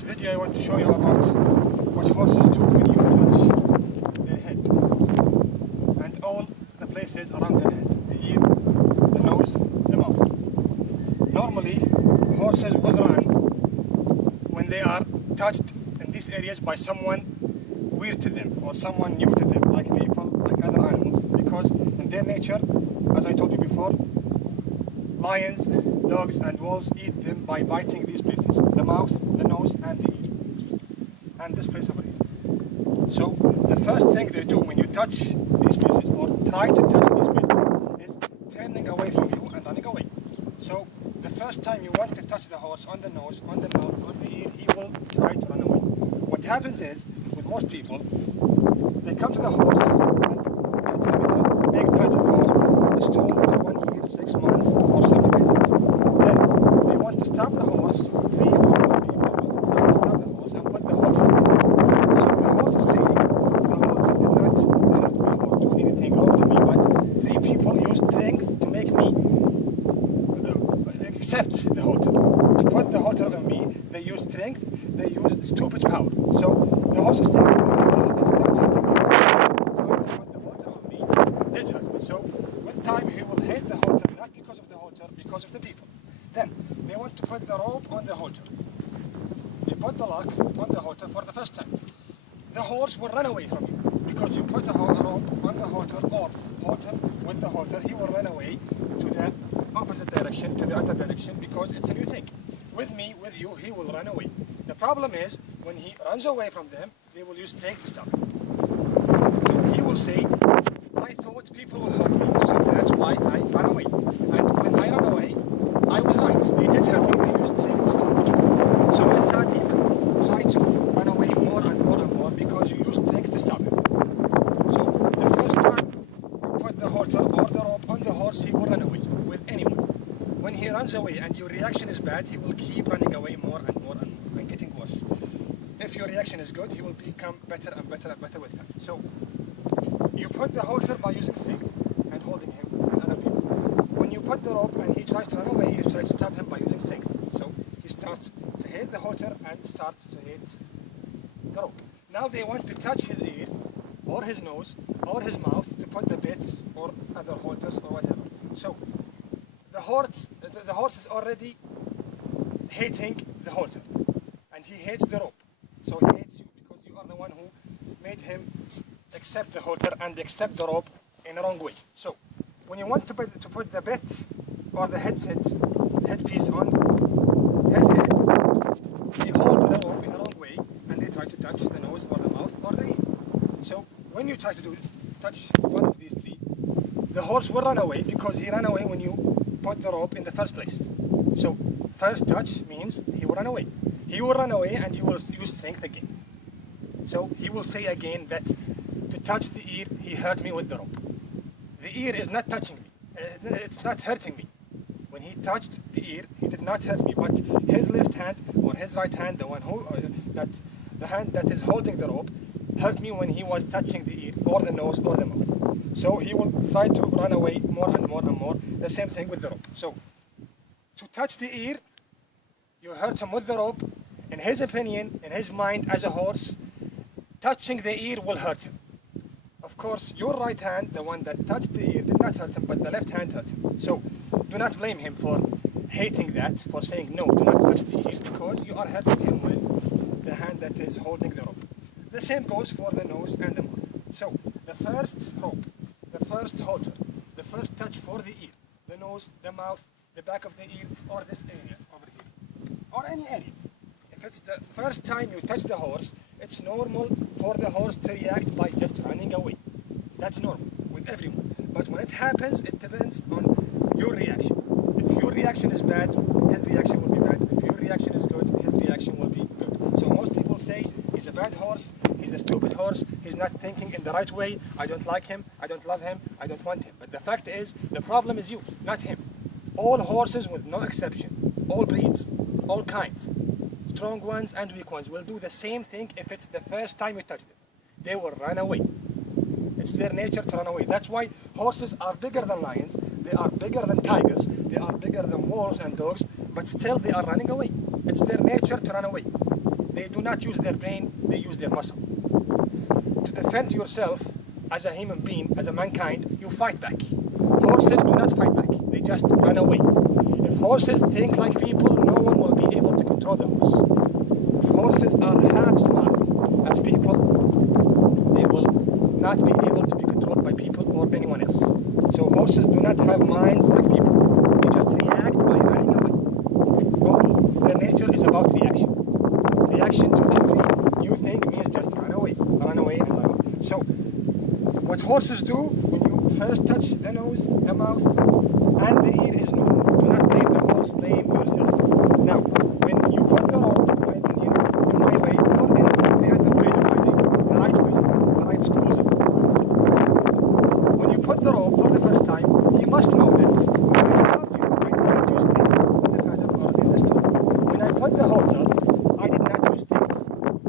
this video I want to show you about what horses do when you touch their head and all the places around their head, the ear, the nose, the mouth. Normally horses will run when they are touched in these areas by someone weird to them or someone new to them, like people, like other animals, because in their nature, as I told you before, lions, dogs and wolves eat them by biting these places, the mouth, the nose and the ear, and this place over here. So the first thing they do when you touch these places or try to touch these places is turning away from you and running away. So the first time you want to touch the horse on the nose, on the mouth, on the ear, he will try to run away. What happens is, with most people, they come to the horse and get him in a big paddock or a stall for 1 year, 6 months or something like that. Then they want to stop the horse, 3 or 4 people will try to stop the horse and put the halter on. So the horse is saying, the halter did not hurt me or do anything wrong to me, but 3 people used strength to make me accept the halter. To put the halter on me, they used strength, they used stupid power. So the horse is thinking the halter is not hurting me. Trying to put the halter on me did hurt me. So with time he will hate the halter, not because of the halter, because of the people. Then they want to put the rope on the halter. They put the lock on the halter for the first time. The horse will run away from you because you put a rope on the halter or halter with the halter, he will run away to the opposite direction, to the other direction, because it's a new thing. With me, with you, he will run away. The problem is, when he runs away from them, they will use strength to stop him. So he will say, I thought people will hurt me, so that's why I ran away. And when I ran away, I was right. They did hurt me, they used strength to stop me. So with time, he will try to run away more and more and more because you use strength to stop him. So the first time you put the halter or the rope on the horse, he will run away with anyone. When he runs away and your reaction is bad, he will keep running away more and more and getting worse. If your reaction is good, he will become better and better and better with time. So you put the halter by using strength and holding him and other people. When you put the rope and he tries to run away, you try to stop him by using strength. So he starts to hate the halter and starts to hate the rope. Now they want to touch his ear or his nose or his mouth to put the bits or other halters or whatever. So the horse is already hating the halter and he hates the rope. So he hates you because you are the one who made him accept the halter and accept the rope in a wrong way. So when you want to put the bit or the headpiece on his head, they hold the rope in a wrong way and they try to touch the nose or the mouth or the ear. So when you try to touch one of these 3, the horse will run away because he ran away when you put the rope in the first place. So first touch means he will run away. He will run away and you will use strength again. So he will say again that to touch the ear, he hurt me with the rope. The ear is not touching me. It's not hurting me. When he touched the ear, he did not hurt me, but his left hand or his right hand, the one who the hand that is holding the rope, hurt me when he was touching the ear or the nose or the mouth. So he will try to run away more and more and more. The same thing with the rope. So to touch the ear, you hurt him with the rope. In his opinion, in his mind as a horse, touching the ear will hurt him. Of course, your right hand, the one that touched the ear, did not hurt him, but the left hand hurt him. So do not blame him for hating that, for saying no, do not touch the ear, because you are hurting him with the hand that is holding the rope. The same goes for the nose and the mouth. So the first rope, the first halter, the first touch for the ear, the nose, the mouth, the back of the ear, or this area over here, or any area. If it's the first time you touch the horse, it's normal for the horse to react by just running away. That's normal with everyone. But when it happens, it depends on your reaction. If your reaction is bad, his reaction will be bad. If your reaction is good, his reaction will be good. So most people say, he's a bad horse, he's a stupid horse, he's not thinking in the right way, I don't like him, I don't love him, I don't want him. But the fact is, the problem is you, not him. All horses, with no exception, all breeds, all kinds, strong ones and weak ones, will do the same thing if it's the first time you touch them. They will run away. It's their nature to run away. That's why horses are bigger than lions, they are bigger than tigers, they are bigger than wolves and dogs, but still they are running away. It's their nature to run away. they do not use their brain, they use their muscle. To defend yourself as a human being, as a mankind, you fight back. Horses do not fight back, they just run away. If horses think like people, no one will be able to control the horse. If horses are half smart as people, they will not be able to be controlled by people or anyone else. So horses do not have minds like people. They just react by running away. All their nature is about reaction. Reaction to every new thing means just run away, run away, and run away. So what horses do when you first touch the nose, the mouth, and the ear is normal. Do not blame the horse, blame yourself. Now, when you put the rope, in my opinion, in my way, or in the other ways of riding, the right ways, the right schools of when you put the rope for the first time, you must know that when I start you, I did not use strength in the paddock or in the stall. When I put the halter, I did not use strength.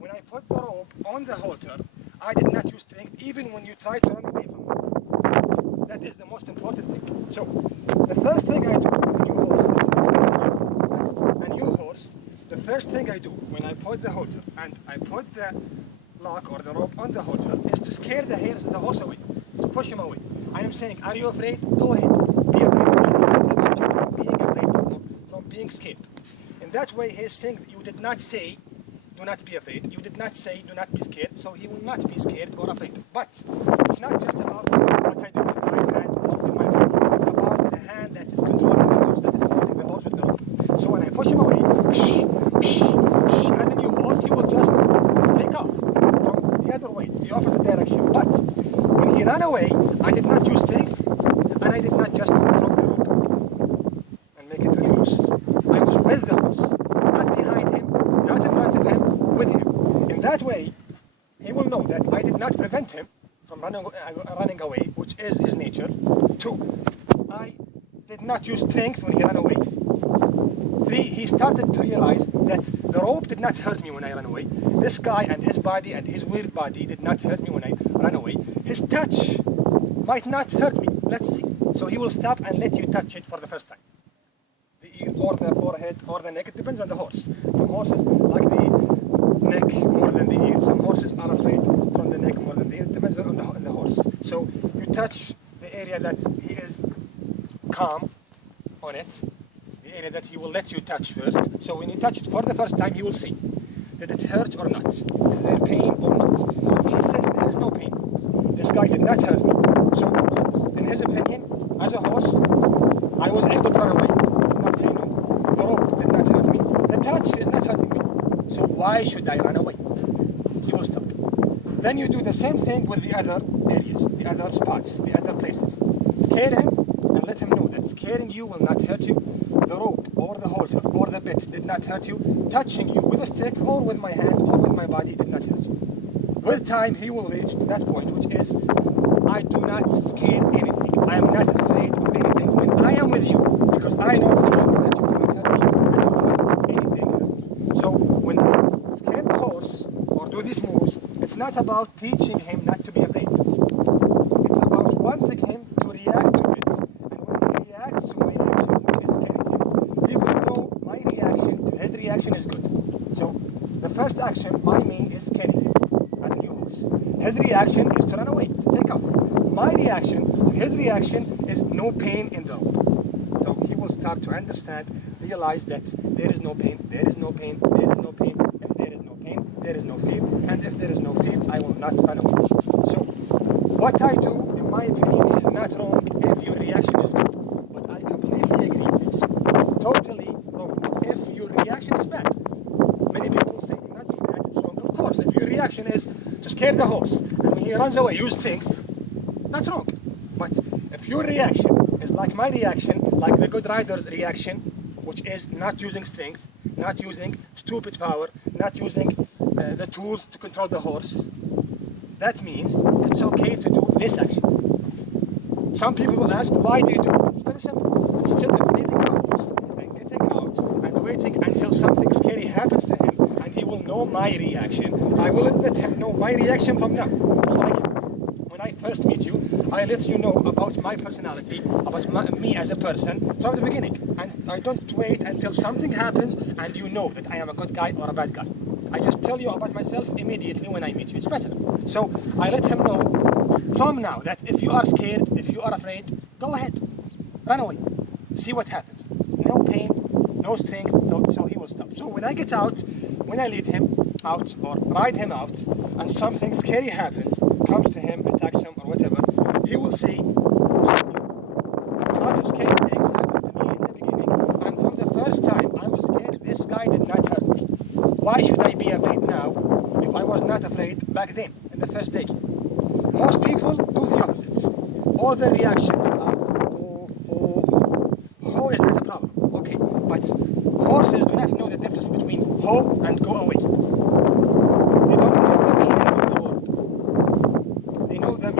When I put the rope on the halter, I did not use strength even when you try to run away from me. That is the most important thing. So, the first thing I do with a new horse, that's a new horse, the first thing I do when I put the halter and I put the lock or the rope on the halter is to scare the horse away, to push him away. I am saying, are you afraid? Go ahead, be afraid. I will not prevent you from being afraid or from being scared. In that way, he is saying that you did not say, do not be afraid. You did not say, do not be scared, so he will not be scared or afraid. But it's not just about what I do with my right hand or with my body. It's about the hand that is controlling the horse, that is holding the horse with the rope. So when I push him away, as a new horse, he will just take off from the other way, the opposite direction. But when he ran away, I did not use strength, and I did not just drop the rope and make it really loose. I was with the horse, not behind him, not in front of him, with him. In that way, he will know that I did not prevent him from running away, which is his nature. 2, I did not use strength when he ran away. 3, he started to realize that the rope did not hurt me when I ran away. This guy and his body and his weird body did not hurt me when I ran away. His touch might not hurt me. Let's see. So he will stop and let you touch it for the first time. The ear or the forehead or the neck, it depends on the horse. Some horses like the neck more than the ear. Some horses are afraid from the neck more than the ear. It depends on the horse. So you touch the area that he is calm on it, the area that he will let you touch first. So when you touch it for the first time, he will see, did it hurt or not? Is there pain or not? If he says there is no pain, this guy did not hurt me. So in his opinion, as a horse, I was able to run away. I did not say no. The rope did not hurt me. The touch is not hurting me. So why should I run away? He will stop. Then you do the same thing with the other areas, the other spots, the other places. Scare him and let him know that scaring you will not hurt you. The rope or the halter or the bit did not hurt you. Touching you with a stick or with my hand or with my body did not hurt you. With time, he will reach to that point, which is, I do not scare anything. I am not afraid of anything when I am with you, because I know for sure that you will not hurt me and you will not let anything hurt me. So when I scare the horse or do these moves, it's not about teaching him not to be afraid. It's about wanting him to react to it. And when he reacts to my action, which is scaring him, he will know my reaction to his reaction is good. So the first action by me is scaring him as a new horse. His reaction is to run away, to take off. My reaction to his reaction is no pain in the rope. So he will start to understand, realize that there is no pain, there is no pain, there is no pain. If there is no pain, there is no fear, and if there is no fear, I will not run away. So what I do, in my opinion, is not wrong if your reaction is good. But I completely agree, it's totally wrong if your reaction is bad. Many people say not that it's wrong. Of course, if your reaction is to scare the horse, and when he runs away, use strength, that's wrong. But if your reaction is like my reaction, like the good rider's reaction, which is not using strength, not using stupid power, not using the tools to control the horse, that means it's okay to do this action. Some people will ask, why do you do it? It's very simple. Instead of leading the horse and getting out and waiting until something scary happens to him and he will know my reaction, I will let him know my reaction from now. It's like when I first meet you, I let you know about my personality, about me as a person from the beginning. And I don't wait until something happens and you know that I am a good guy or a bad guy. I just tell you about myself immediately when I meet you. It's better. So I let him know from now that if you are scared, if you are afraid, go ahead, run away, see what happens. No pain, no strength, so he will stop. So when I get out, when I lead him out or ride him out, and something scary happens, comes to him, attacks him or whatever, he will say, a lot of scary things happened to me in the beginning, and from the first time I was scared, this guy did not hurt me. Why should I be afraid now if I was not afraid back then, in the first day? Most people do the opposite. All their reactions are, ho is not a problem. Okay, but horses do not know the difference between ho and go away. They don't know the meaning of the word. They know the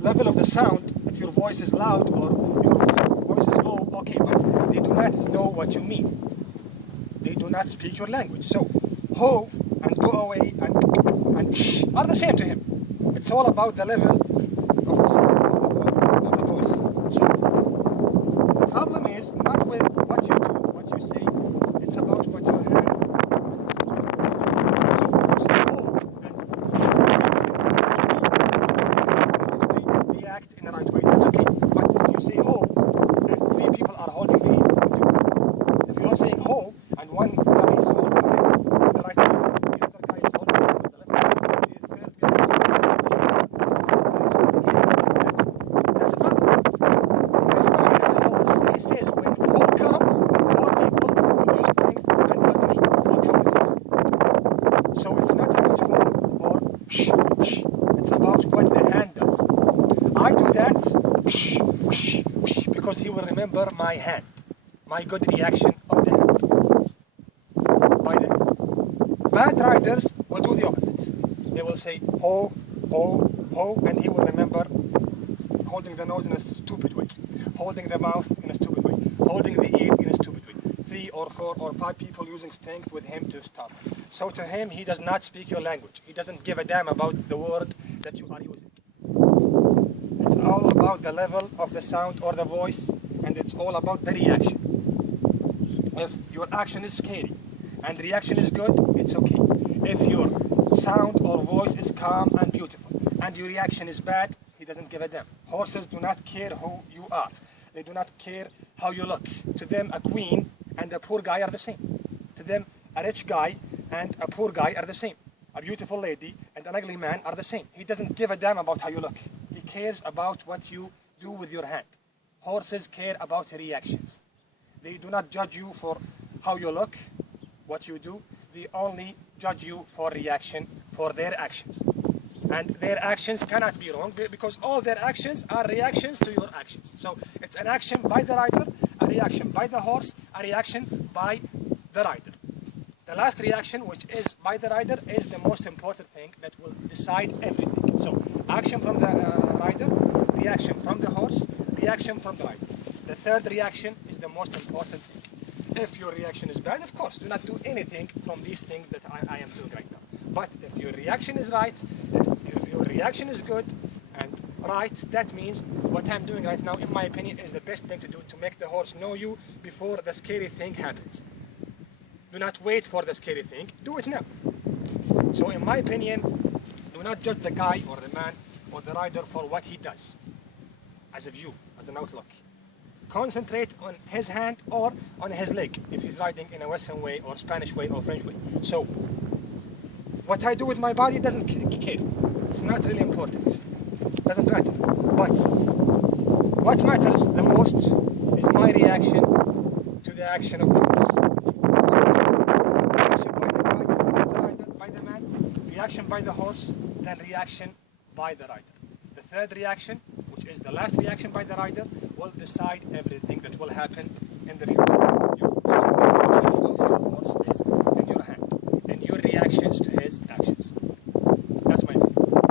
level of the sound, if your voice is loud or your voice is low, okay, but they do not know what you mean. They do not speak your language. So, ho and go away and shh are the same to him. It's all about the level of the sound of the voice. So, the problem is not with what you do, what you say, it's about what you hear. So, you say ho and react in the right way. That's okay. But if you say ho and three people are holding the ear with you, if you are saying ho and one guy is holding the right way, the other guy is holding the left way, the third guy is holding the right way, that's a problem. This guy in the horse, he says when ho comes, four people will use strength and help me will come with it. So it's not about ho or shh, shh. It's about what the hand does. I do that shh, shh, shh, because he will remember my hand, my good reaction of the hand. By the hand. Bad riders will do the opposite. They will say ho, ho, ho, and he will remember holding the nose in a stupid way, holding the mouth in a stupid way, holding the ear in a stupid way. 3 or 4 or 5 people using strength with him to stop. So to him, he does not speak your language. He doesn't give a damn about the word that you are using. It's all about the level of the sound or the voice, and it's all about the reaction. If your action is scary and reaction is good, it's okay. If your sound or voice is calm and beautiful and your reaction is bad, he doesn't give a damn. Horses do not care who you are. They do not care how you look. To them, a queen and a poor guy are the same. To them, a rich guy and a poor guy are the same. A beautiful lady and an ugly man are the same. He doesn't give a damn about how you look. He cares about what you do with your hand. Horses care about reactions. They do not judge you for how you look, what you do. They only judge you for reaction, for their actions. And their actions cannot be wrong because all their actions are reactions to your actions. So it's an action by the rider, a reaction by the horse, a reaction by the rider. The last reaction, which is by the rider, is the most important thing that will decide everything. So action from the rider, reaction from the horse, reaction from the rider. The third reaction is the most important thing. If your reaction is bad, of course, do not do anything from these things that I am doing right now. But if your reaction is right, if your reaction is good and right, that means what I'm doing right now, in my opinion, is the best thing to do to make the horse know you before the scary thing happens. Do not wait for the scary thing, do it now. So in my opinion, do not judge the guy or the man or the rider for what he does as a view, as an outlook. Concentrate on his hand or on his leg if he's riding in a Western way or Spanish way or French way. So what I do with my body doesn't care. It's not really important. Doesn't matter. But what matters the most is my reaction to the action of the horse. So, reaction by the guy, by the rider, by the man, reaction by the horse, then reaction by the rider. The third reaction, which is the last reaction by the rider, will decide everything that will happen in the future. Your reaction of your horse is